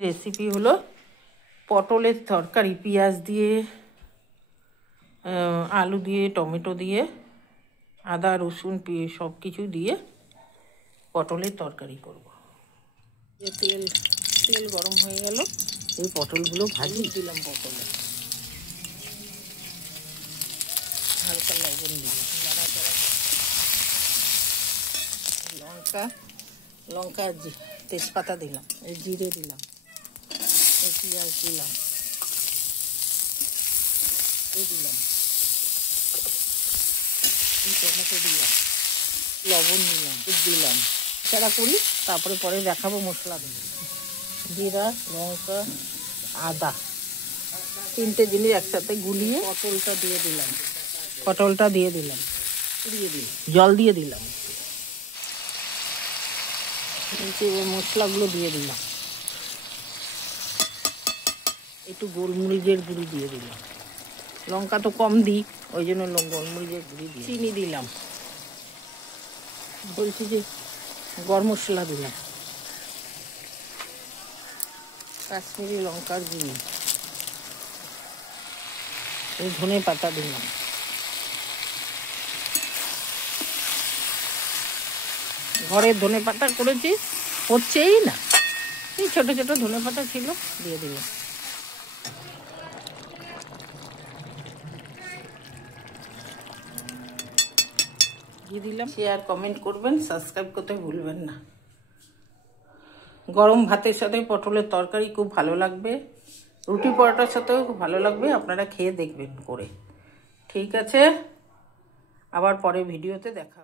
Recipe হলো পটলের তরকারি, পেঁয়াজ দিয়ে, আলু দিয়ে, টমেটো দিয়ে, আদা রসুন সব কিছু দিয়ে পটলের তরকারি করব। তেল গরম হয়ে গেল, এই পটলগুলো ভাজি দিলাম। পটলে হালকা লবণ দিলাম, লঙ্কা তেজপাতা দিলাম, জিরে দিলাম, পেঁয়াজ দিলাম, দিলাম টমেটো দিলাম, লবণ দিলাম, দিলাম ছাড়া করি, তারপরে পরে দেখাবো মশলা দিলাম। জিরা, লঙ্কা, আদা, তিনটে জিনিস একসাথে গুলিয়ে পটলটা দিয়ে দিলাম, জল দিয়ে দিলাম, মশলাগুলো দিয়ে দিলাম, একটু গোলমরিচের গুঁড়ি দিয়ে দিলাম, লঙ্কা তো কম দিই ওই জন্য গোলমরিচের গুঁড়ি দিয়ে, চিনি দিলাম, বলছি যে গরম মশলা দিলাম, কাশ্মীরি লঙ্কার গুঁড়ি, ধনে পাতা দিলাম, ঘরের ধনে পাতা করেছি, হচ্ছেই না, এই ছোট ছোট ধনে পাতা ছিল, দিয়ে দিলাম। শেয়ার কমেন্ট করবেন, সাবস্ক্রাইব করতে ভুলবেন না। গরম ভাতের সাথে পটলের তরকারি খুব ভালো লাগবে, রুটি পরোটার সাথেও খুব ভালো লাগবে। আপনারা খেয়ে দেখবেন করে। ঠিক আছে, আবার পরে ভিডিওতে দেখা।